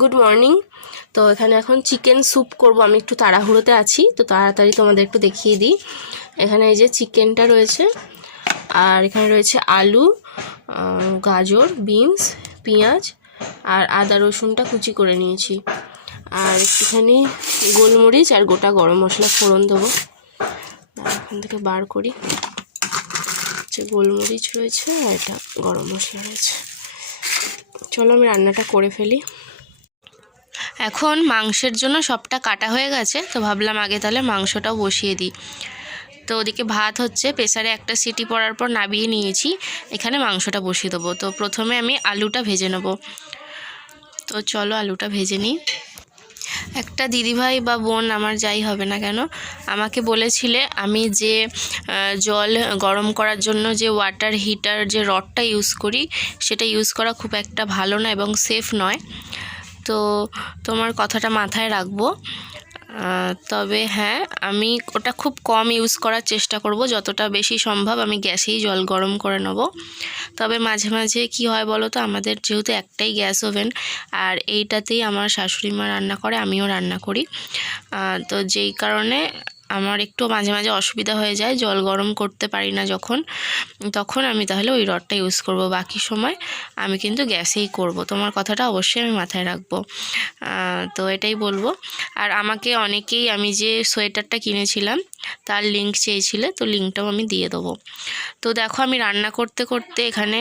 Good morning. তো এখানে এখন চিকেন স্যুপ করব। আমি একটু তাড়াহুড়োতে আছি, তো তাড়াতাড়ি তোমাদের একটু দেখিয়ে দিই। এখানে এই যে চিকেনটা রয়েছে, আর এখানে রয়েছে আলু, গাজর, বিনস, পেঁয়াজ আর আদা রসুনটা কুচি করে নিয়েছি, আর একটুখানি গোলমরিচ আর গোটা গরম মশলা ফোড়ন দেবো। এখান থেকে বার করি, যে গোলমরিচ রয়েছে আর এটা গরম মশলা রয়েছে। চলো আমি রান্নাটা করে ফেলি। এখন মাংসের জন্য সবটা কাটা হয়ে গেছে, তো ভাবলাম আগে তাহলে মাংসটাও বসিয়ে দিই। তো ওদিকে ভাত হচ্ছে, প্রেসারে একটা সিটি পড়ার পর নামিয়ে নিয়েছি, এখানে মাংসটা বসিয়ে দেবো। তো প্রথমে আমি আলুটা ভেজে নেব। তো চলো আলুটা ভেজে নিই। একটা দিদিভাই বা বোন, আমার যাই হবে না কেন, আমাকে বলেছিলে আমি যে জল গরম করার জন্য যে ওয়াটার হিটার যে রডটা ইউজ করি, সেটা ইউজ করা খুব একটা ভালো না এবং সেফ নয়। তো তোমার কথাটা মাথায় রাখবো। তবে হ্যাঁ, আমি ওটা খুব কম ইউজ করার চেষ্টা করব, যতটা বেশি সম্ভব আমি গ্যাসেই জল গরম করে নেব। তবে মাঝে মাঝে কি হয় বলো তো, আমাদের যেহেতু একটাই গ্যাস ওভেন, আর এইটাতেই আমার শাশুড়ি মা রান্না করে, আমিও রান্না করি। তো যেই কারণে আমার একটু মাঝে মাঝে অসুবিধা হয়ে যায়, জল গরম করতে পারি না যখন, তখন আমি তাহলে ওই রডটা ইউজ করব। বাকি সময় আমি কিন্তু গ্যাসেই করব। তোমার কথাটা অবশ্যই আমি মাথায় রাখবো। তো এটাই বলবো। আর আমাকে অনেকেই আমি যে সোয়েটারটা কিনেছিলাম তার লিঙ্ক চেয়েছিলে, তো লিঙ্কটাও আমি দিয়ে দেবো। তো দেখো আমি রান্না করতে করতে এখানে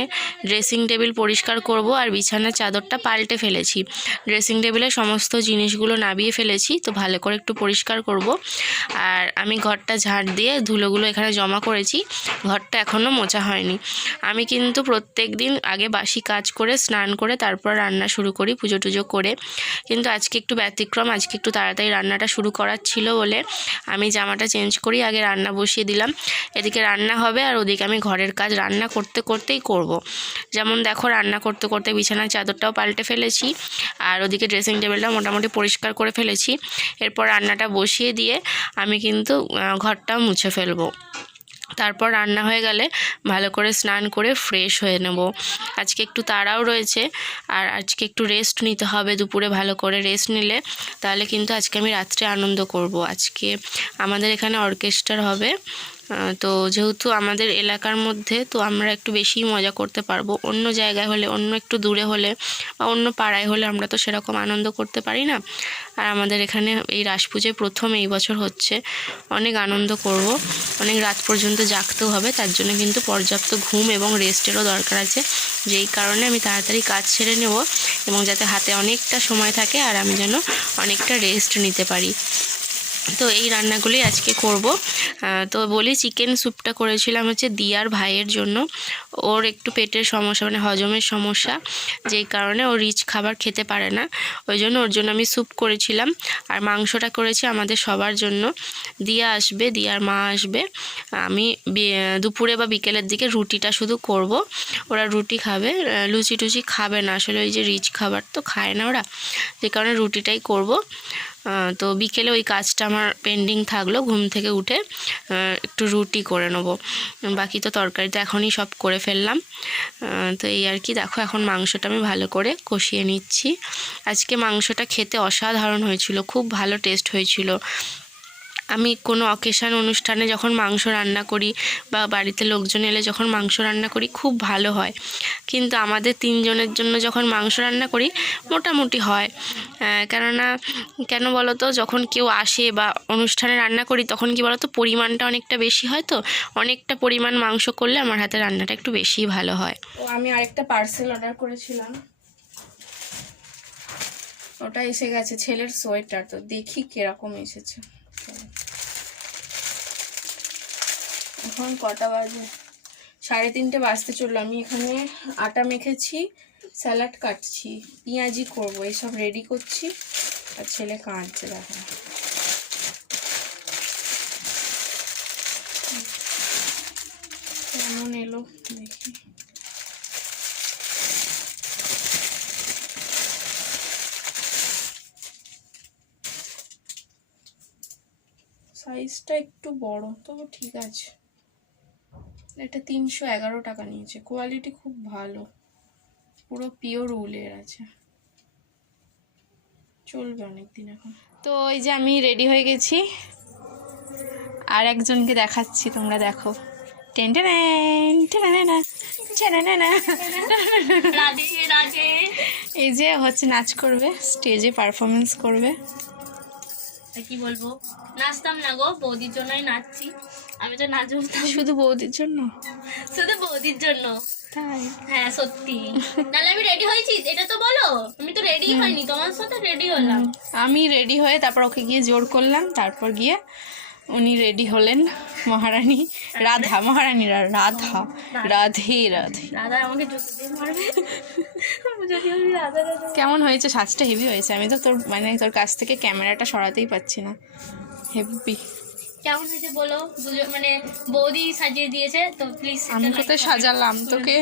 ড্রেসিং টেবিল পরিষ্কার করব আর বিছানার চাদরটা পাল্টে ফেলেছি। ড্রেসিং টেবিলে সমস্ত জিনিসগুলো নামিয়ে ফেলেছি, তো ভালো করে একটু পরিষ্কার করব। আর আমি ঘরটা ঝাড় দিয়ে ধুলোগুলো এখানে জমা করেছি, ঘরটা এখনও মোছা হয়নি। আমি কিন্তু প্রত্যেক দিন আগে বাসি কাজ করে স্নান করে তারপর রান্না শুরু করি, পুজো টুজো করে। কিন্তু আজকে একটু ব্যতিক্রম, আজকে একটু তাড়াতাড়ি রান্নাটা শুরু করার ছিল বলে আমি জামাটা চেঞ্জ করি, আগে রান্না বসিয়ে দিলাম। এদিকে রান্না হবে আর ওদিকে আমি ঘরের কাজ রান্না করতে করতেই করব। যেমন দেখো, রান্না করতে করতে বিছানার চাদরটাও পাল্টে ফেলেছি, আর ওদিকে ড্রেসিং টেবিলটাও মোটামুটি পরিষ্কার করে ফেলেছি। এরপর রান্নাটা বসিয়ে দিয়ে আমি কিন্তু ঘরটাও মুছে ফেলবো। তারপর রান্না হয়ে গেলে ভালো করে স্নান করে ফ্রেশ হয়ে নেব। আজকে একটু তাড়াও রয়েছে, আর আজকে একটু রেস্ট নিতে হবে। দুপুরে ভালো করে রেস্ট নিলে তাহলে কিন্তু আজকে আমি রাত্রে আনন্দ করব। আজকে আমাদের এখানে অর্কেস্ট্রা হবে, তো যেহেতু আমাদের এলাকার মধ্যে, তো আমরা একটু বেশি মজা করতে পারবো। অন্য জায়গায় হলে, অন্য একটু দূরে হলে বা অন্য পাড়ায় হলে আমরা তো সেরকম আনন্দ করতে পারি না। আর আমাদের এখানে এই রাস পুজোয় প্রথম এই বছর হচ্ছে, অনেক আনন্দ করব। অনেক রাত পর্যন্ত জাগতেও হবে, তার জন্য কিন্তু পর্যাপ্ত ঘুম এবং রেস্টেরও দরকার আছে। যেই কারণে আমি তাড়াতাড়ি কাজ ছেড়ে নেব, এবং যাতে হাতে অনেকটা সময় থাকে আর আমি যেন অনেকটা রেস্ট নিতে পারি। তো এই রান্নাগুলি আজকে করব। তো বলি, চিকেন স্যুপটা করেছিলাম হচ্ছে দিয়ার ভাইয়ের জন্য। ওর একটু পেটের সমস্যা, মানে হজমের সমস্যা, যেই কারণে ও রিচ খাবার খেতে পারে না। ওই জন্য ওর জন্য আমি স্যুপ করেছিলাম। আর মাংসটা করেছি আমাদের সবার জন্য। দিয়া আসবে, দিয়ার মা আসবে। আমি দুপুরে বা বিকেলের দিকে রুটিটা শুধু করব। ওরা রুটি খাবে, লুচি টুচি খাবে না আসলে, ওই যে রিচ খাবার তো খায় না ওরা, যে কারণে রুটিটাই করব। তো বিকেলে ওই কাজটা আমার পেন্ডিং থাকলো, ঘুম থেকে উঠে একটু রুটি করে নেবো। বাকি তো তরকারিটা এখনই সব করে ফেললাম। তো এই আর কি। দেখো এখন মাংসটা আমি ভালো করে কষিয়ে নিচ্ছি। আজকে মাংসটা খেতে অসাধারণ হয়েছিল, খুব ভালো টেস্ট হয়েছিল। আমি কোনো অকেশান অনুষ্ঠানে যখন মাংস রান্না করি বা বাড়িতে লোকজন এলে যখন মাংস রান্না করি খুব ভালো হয়, কিন্তু আমাদের তিনজনের জন্য যখন মাংস রান্না করি মোটামুটি হয়। কেননা কেন বলো তো, যখন কেউ আসে বা অনুষ্ঠানে রান্না করি তখন কি বলো তো, পরিমাণটা অনেকটা বেশি হয়, তো অনেকটা পরিমাণ মাংস করলে আমার হাতে রান্নাটা একটু বেশিই ভালো হয়। তো আমি আরেকটা পার্সেল অর্ডার করেছিলাম, ওটা এসে গেছে, ছেলের সোয়েটার। তো দেখি কিরকম এসেছে। এখন কটা বাজে? 3:30 বাজতে চললো। আমি এখানে আটা মেখেছি, স্যালাড কাটছি, পেঁয়াজি করবো, এইসব রেডি করছি, আর ছেলে কাটছে। দেখো কেমন এলো দেখি। সাইজটা একটু বড়, তবু ঠিক আছে। এটা 311 টাকা নিয়েছে, কোয়ালিটি খুব ভালো, পুরো পিওর উলের আছে। চলবে অনেকদিন এখন। তো এই যে আমি রেডি হয়ে গেছি, আর একজনকে দেখাচ্ছি, তোমরা দেখো। এই যে হচ্ছে নাচ করবে, স্টেজে পারফরমেন্স করবে। কি বলবো, নাচতাম না গো, বৌদির জন্যই নাচছি। আমি তো নাচবো শুধু বৌদির জন্য? শুধু বৌদির জন্য। তাই? হ্যাঁ সত্যি। নাহলে আমি রেডি হয়েছি এটা তো বলো। আমি তো রেডি হয়নি, তোমার সাথে রেডি হলাম। আমি রেডি হয়ে তারপর ওকে গিয়ে জোর করলাম, তারপর গিয়ে উনি রেডি হলেন। মহারানী রাধা, মহারানী রাধা, রাধে রাধে। দাদা আমাকে জুতো দিয়ে মারবে যদি আমি রাধা রাধা। কেমন হয়েছে সাজটা? হেভি হয়েছে। আমি তো তোর মানে তোর কাছ থেকে ক্যামেরাটা সরাতেই পাচ্ছি না। হেভি। কেমন হয়েছে বলো? দুজন মানে বৌদি সাজিয়ে দিয়েছে তো প্লিজ। আমি কোথায় সাজালাম তোকে?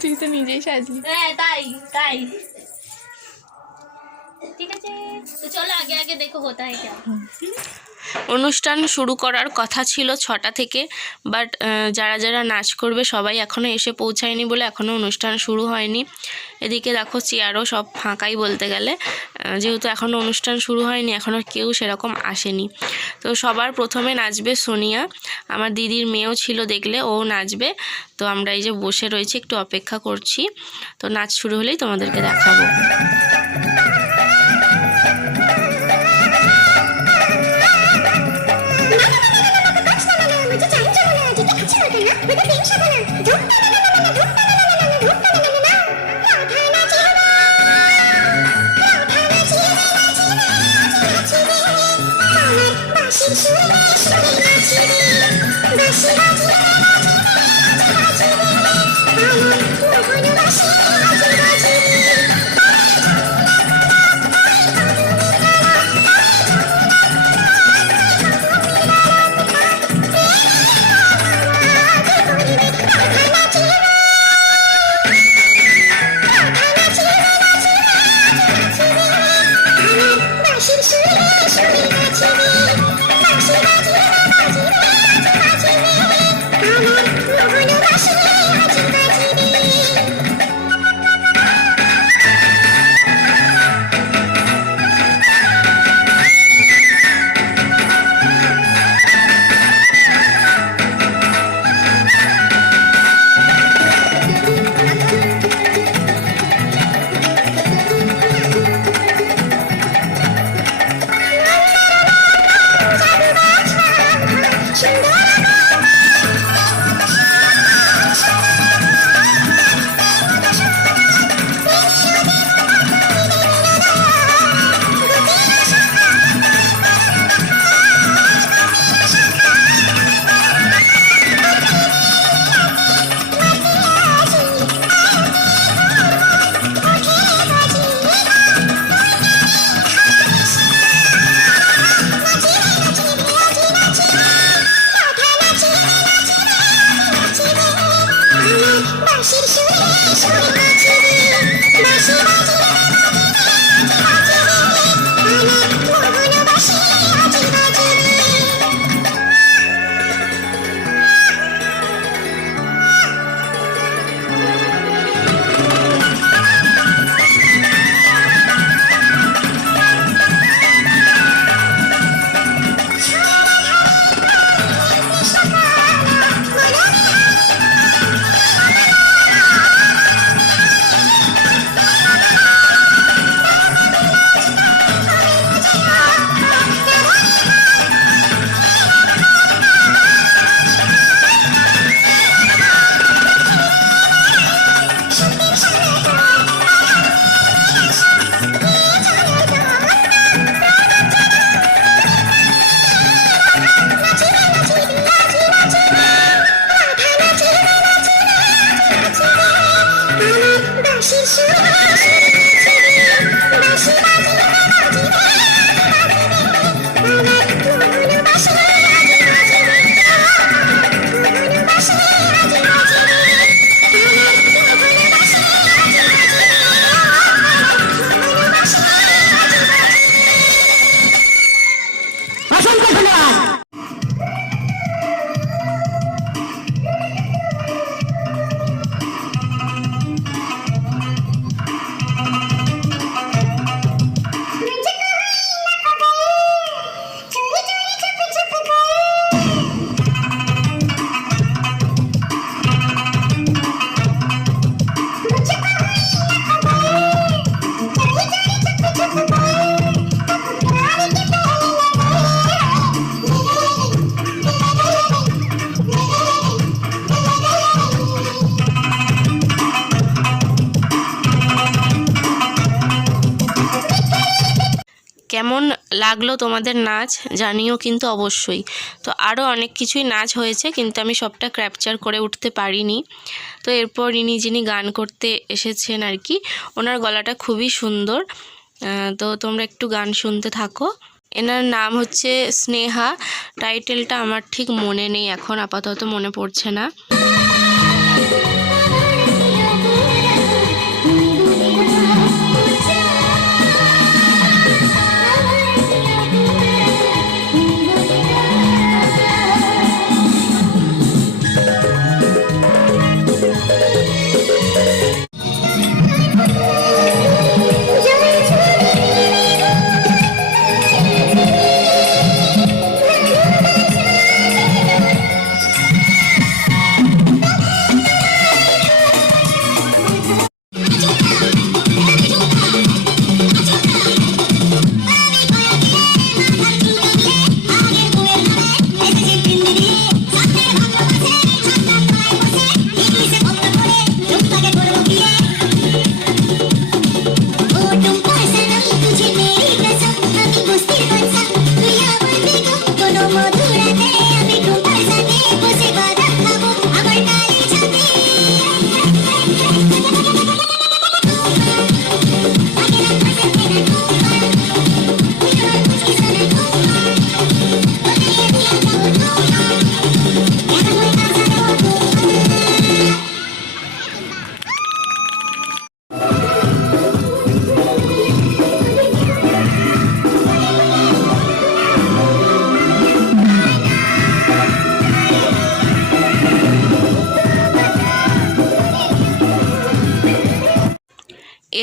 তুই তো নিজেই সাজলি। হ্যাঁ তাই তাই। ঠিক আছে, তো চলো আগে আগে দেখো হতা হয় क्या। অনুষ্ঠান শুরু করার কথা ছিল 6টা থেকে, বাট যারা যারা নাচ করবে সবাই এখনও এসে পৌঁছায়নি বলে এখনও অনুষ্ঠান শুরু হয়নি। এদিকে দেখো চেয়ারও সব ফাঁকাই বলতে গেলে, যেহেতু এখনও অনুষ্ঠান শুরু হয়নি, এখনও কেউ সেরকম আসেনি। তো সবার প্রথমে নাচবে সোনিয়া, আমার দিদির মেয়েও ছিল দেখলে, ও নাচবে। তো আমরা এই যে বসে রয়েছি, একটু অপেক্ষা করছি। তো নাচ শুরু হলেই তোমাদেরকে দেখাবো। কেমন লাগলো তোমাদের নাচ জানিও কিন্তু অবশ্যই। তো আরও অনেক কিছুই নাচ হয়েছে, কিন্তু আমি সবটা ক্যাপচার করে উঠতে পারিনি। তো এরপর যিনি গান করতে এসেছেন আর কি, ওনার গলাটা খুবই সুন্দর। তো তোমরা একটু গান শুনতে থাকো। এনার নাম হচ্ছে স্নেহা, টাইটেলটা আমার ঠিক মনে নেই এখন, আপাতত মনে পড়ছে না।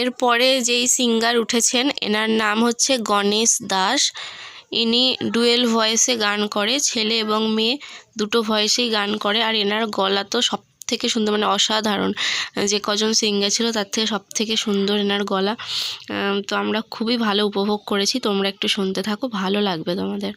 এরপরে যেই সিঙ্গার উঠেছেন এনার নাম হচ্ছে গণেশ দাস। ইনি ডুয়েল ভয়েসে গান করে, ছেলে এবং মেয়ে দুটো ভয়েসেই গান করে। আর এনার গলা তো সব থেকে সুন্দর, মানে অসাধারণ। যে কজন সিঙ্গার ছিল তার থেকে সব থেকে সুন্দর এনার গলা। তো আমরা খুবই ভালো উপভোগ করেছি। তোমরা একটু শুনতে থাকো, ভালো লাগবে তোমাদের।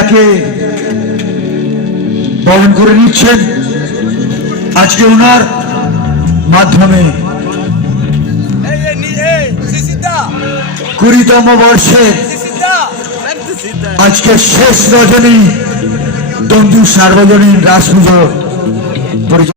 একে বরণ করে নিচ্ছেন। আজকে ওনার মাধ্যমে 20তম বর্ষে আজকে শেষ রজনী দন্দু সার্বজনীন রাস পুজো